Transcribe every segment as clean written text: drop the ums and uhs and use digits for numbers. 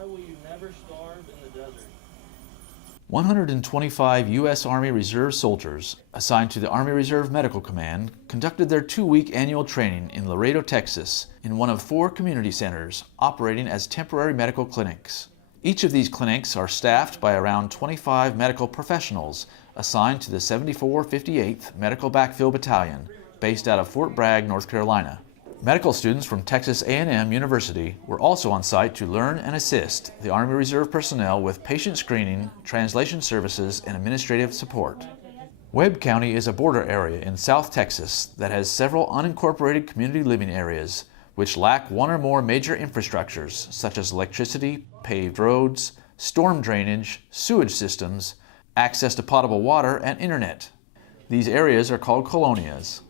Why will you never starve in the desert? 125 U.S. Army Reserve soldiers assigned to the Army Reserve Medical Command conducted their 2-week annual training in Laredo, Texas, in one of 4 community centers operating as temporary medical clinics. Each of these clinics are staffed by around 25 medical professionals assigned to the 7458th Medical Backfill Battalion, based out of Fort Bragg, North Carolina. Medical students from Texas A&M University were also on site to learn and assist the Army Reserve personnel with patient screening, translation services, and administrative support. Webb County is a border area in South Texas that has several unincorporated community living areas which lack one or more major infrastructures such as electricity, paved roads, storm drainage, sewage systems, access to potable water, and internet. These areas are called colonias.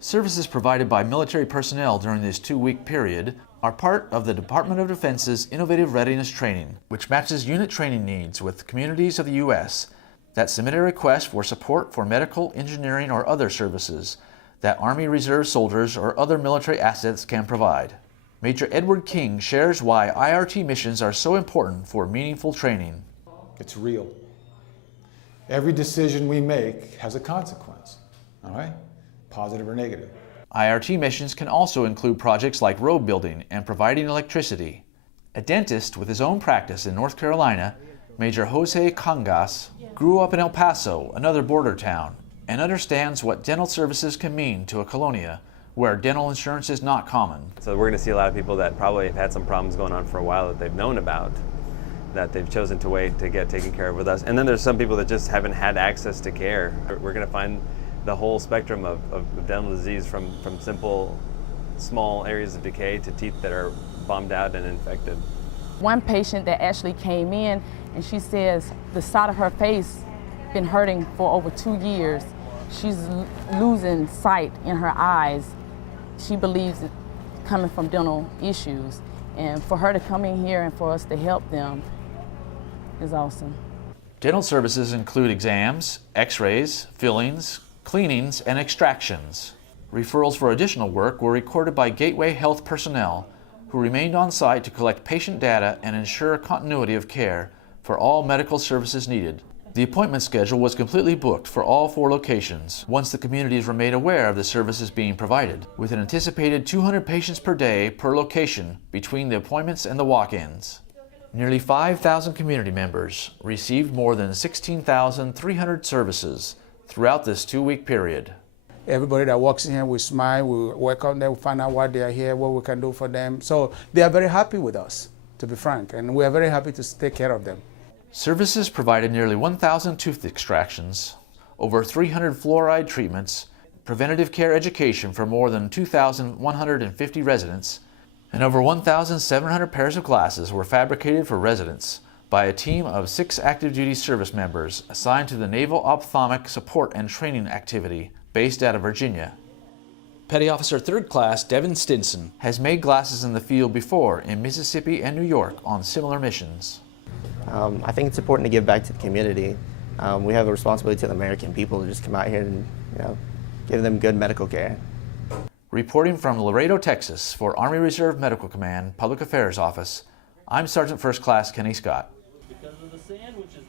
Services provided by military personnel during this 2-week period are part of the Department of Defense's Innovative Readiness Training, which matches unit training needs with communities of the U.S. that submit a request for support for medical, engineering, or other services that Army Reserve soldiers or other military assets can provide. Major Edward King shares why IRT missions are so important for meaningful training. It's real. Every decision we make has a consequence, all right? Positive or negative. IRT missions can also include projects like road building and providing electricity. A dentist with his own practice in North Carolina, Major Jose Cangas, grew up in El Paso, another border town, and understands what dental services can mean to a colonia where dental insurance is not common. So we're going to see a lot of people that probably have had some problems going on for a while that they've known about, that they've chosen to wait to get taken care of with us. And then there's some people that just haven't had access to care. We're going to find the whole spectrum of dental disease from simple, small areas of decay to teeth that are bombed out and infected. One patient that actually came in and she says the side of her face been hurting for over 2 years. She's losing sight in her eyes. She believes it's coming from dental issues. And for her to come in here and for us to help them is awesome. Dental services include exams, x-rays, fillings, cleanings, and extractions. Referrals for additional work were recorded by Gateway Health personnel who remained on site to collect patient data and ensure continuity of care for all medical services needed. The appointment schedule was completely booked for all 4 locations once the communities were made aware of the services being provided, with an anticipated 200 patients per day per location between the appointments and the walk-ins. Nearly 5,000 community members received more than 16,300 services throughout this 2-week period. Everybody that walks in here, we smile, we welcome them, we find out why they are here, what we can do for them. So they are very happy with us, to be frank, and we are very happy to take care of them. Services provided nearly 1,000 tooth extractions, over 300 fluoride treatments, preventative care education for more than 2,150 residents, and over 1,700 pairs of glasses were fabricated for residents by a team of 6 active duty service members assigned to the Naval Ophthalmic Support and Training Activity based out of Virginia. Petty Officer 3rd Class Devin Stinson has made glasses in the field before in Mississippi and New York on similar missions. I think it's important to give back to the community. We have a responsibility to the American people to just come out here and give them good medical care. Reporting from Laredo, Texas for Army Reserve Medical Command Public Affairs Office, I'm Sergeant 1st Class Kenny Scott. Because of the sandwiches.